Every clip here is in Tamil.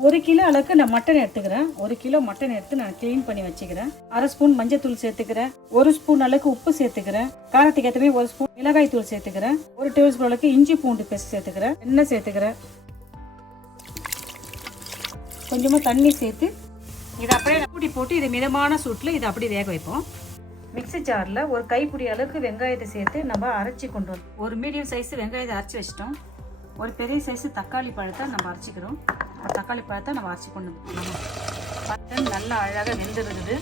1 கிலோ அளவுக்கு நான் மட்டன் எடுத்துக்கிறேன். 1 கிலோ மட்டன் எடுத்து நான் க்ளீன் பண்ணி வச்சுக்கிறேன். 1/2 ஸ்பூன் மஞ்சள் சேர்த்துக்கிறேன். 1 ஸ்பூன் அளவுக்கு உப்பு சேர்த்துக்கிறேன். காரத்துக்கு ஏற்ற மாதிரி 1 ஸ்பூன் மிளகாய் தூள் சேர்த்துக்கிறேன். 1 டேபிள் ஸ்பூன் அளவுக்கு இஞ்சி பூண்டு பேஸ்ட் சேர்த்துக்கிறேன். எண்ணெய் சேர்த்துக்கிறேன். கொஞ்சமாக தண்ணி சேர்த்து இதை அப்படியே மூடி போட்டு இது மிதமான சூட்டில் இதை அப்படியே வேக வைப்போம். மிக்ஸி ஜாரில் ஒரு கைப்பிடி அளவுக்கு வெங்காயத்தை சேர்த்து நம்ம அரைச்சி கொண்டு வரோம். ஒரு மீடியம் சைஸ் வெங்காயத்தை அரைச்சி வச்சிட்டோம். ஒரு பெரிய சைஸ் தக்காளி பழத்தை நம்ம அரைச்சிக்கிறோம். தக்காளி பழத்தை நம்ம அரைச்சி கொண்டு நம்ம மட்டன் நல்லா அழகாக வெந்துருக்குது.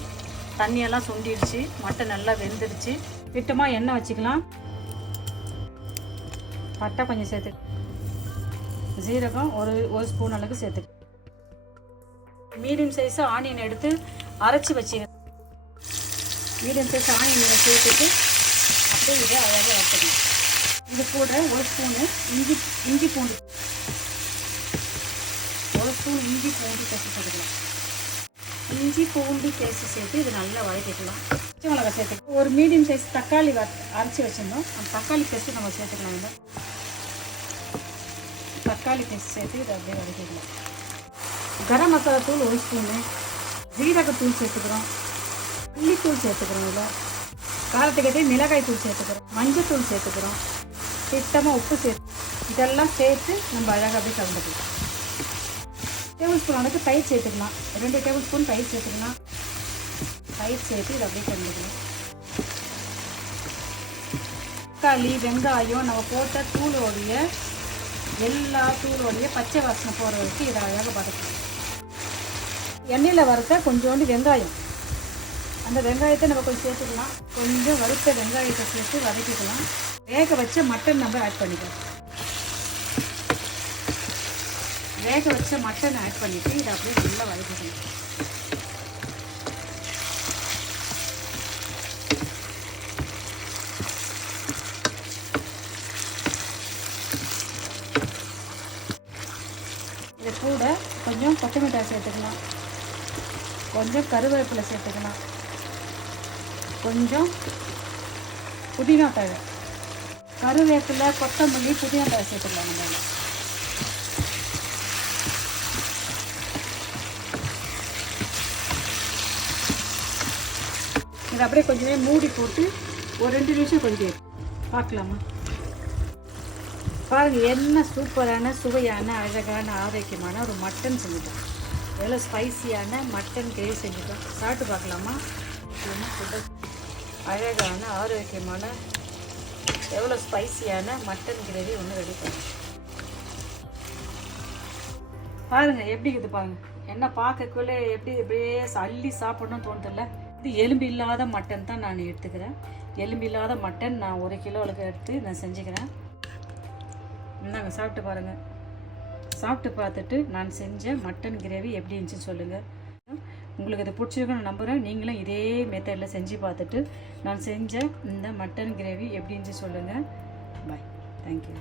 தண்ணியெல்லாம் சுண்டிடுச்சு. மட்டன் நல்லா வெந்துடுச்சு. திட்டமாக எண்ணெய் வச்சுக்கலாம். பட்டை கொஞ்சம் சேர்த்து, ஜீரகம் ஒரு ஸ்பூன் அளவுக்கு சேர்த்து, மீடியம் சைஸ் ஆனியன் எடுத்து அரைச்சி வச்சுக்கிறேன். மீடியம் சைஸ் ஆனியனை சேர்த்துட்டு அப்படியே இதை அழகாக வச்சுக்கணும். இது கூட 1 ஸ்பூனு இஞ்சி பூண்டு, 1 ஸ்பூன் இஞ்சி பூண்டு பேஸ்ட் சேர்த்துக்கலாம். இஞ்சி பூண்டு பேஸ்ட் சேர்த்து இது நல்லா வதக்கிக்கலாம். பச்சை மிளகாய் சேர்த்துக்கலாம். ஒரு மீடியம் சைஸ் தக்காளி அரைச்சி வச்சுருந்தோம். அந்த தக்காளி பேஸ்ட்டு நம்ம சேர்த்துக்கலாம். இந்த தக்காளி பேஸ்ட் சேர்த்து இதை அப்படியே வதக்கிக்கலாம். கரம் மசாலா தூள் 1 ஸ்பூனு, ஜீரகத்தூள் சேர்த்துக்கிறோம், மல்லித்தூள் சேர்த்துக்கிறோம், இதில் காரத்துக்கேற்ற மிளகாய் தூள் சேர்த்துக்கிறோம், மஞ்சள் தூள் சேர்த்துக்கிறோம், திட்டமாக உப்பு சேர்த்து இதெல்லாம் சேர்த்து நம்ம அழகாக அப்படியே கலந்துக்கலாம். டேபிள் ஸ்பூன் அளவுக்கு தயிர் சேர்த்துக்கலாம். 2 டேபிள் ஸ்பூன் தயிர் சேர்த்துக்கலாம். தயிர் சேர்த்து இதை அப்படியே கலந்துக்கலாம். தக்காளி வெங்காயம் நம்ம போட்ட தூளோடைய எல்லா தூளோடைய பச்சை வாசனை போகிற வரைக்கும் இதை அழகாக வதக்கலாம். எண்ணெயில் வறுத்த கொஞ்சோண்டு வெங்காயம், அந்த வெங்காயத்தை நம்ம கொஞ்சம் சேர்த்துக்கலாம். கொஞ்சம் வறுத்த வெங்காயத்தை சேர்த்து வதக்கிக்கலாம். வேக வச்ச மட்டன் நம்ம ஆட் பண்ணிக்கலாம். வேக வச்ச மட்டன் ஆட் பண்ணிவிட்டு இதை அப்படியே நல்லா வதக்கிக்கலாம். இது கூட கொஞ்சம் கொத்தமல்லி சேர்த்துக்கலாம். கொஞ்சம் கருவேப்பிலை சேர்த்துக்கலாம். கொஞ்சம் புதினா தழை, கருவேப்பிலை, கொத்தமல்லி, புதினா தழை சேர்த்துக்கலாம். நம்ம இதை அப்படியே கொஞ்சமே மூடி போட்டு ஒரு 2 நிமிஷம் கொஞ்சம் பார்க்கலாமா? பாருங்கள், என்ன சூப்பரான சுவையான அழகான ஆரோக்கியமான ஒரு மட்டன் செஞ்சுட்டோம். எவ்வளோ ஸ்பைசியான மட்டன் கிரேவி செஞ்சுட்டோம். சாப்பிட்டு பார்க்கலாமா? அழகான ஆரோக்கியமான எவ்வளோ ஸ்பைசியான மட்டன் கிரேவி ஒன்று ரெடி பண்ணி பாருங்கள். எப்படி இருக்குது பாருங்கள். என்ன பார்க்கக்குள்ளே எப்படி எப்படியே அள்ளி சாப்பிடணும்னு தோணுதில்ல. இது எலும்பு இல்லாத மட்டன் தான் நான் எடுத்துக்கிறேன். எலும்பு இல்லாத மட்டன் நான் 1 கிலோ அளவுக்கு எடுத்து நான் செஞ்சுக்கிறேன். இந்தாங்க, சாப்பிட்டு பாருங்கள். சாப்பிட்டு பார்த்துட்டு நான் செஞ்ச மட்டன் கிரேவி எப்படி இருந்துச்சுன்னு சொல்லுங்கள். உங்களுக்கு இது பிடிச்சிருக்குன்னு நம்புகிறேன். நீங்களும் இதே மெத்தடில் செஞ்சு பார்த்துட்டு நான் செஞ்ச இந்த மட்டன் கிரேவி எப்படி இருந்துச்சு சொல்லுங்கள். பாய், தேங்க்யூ.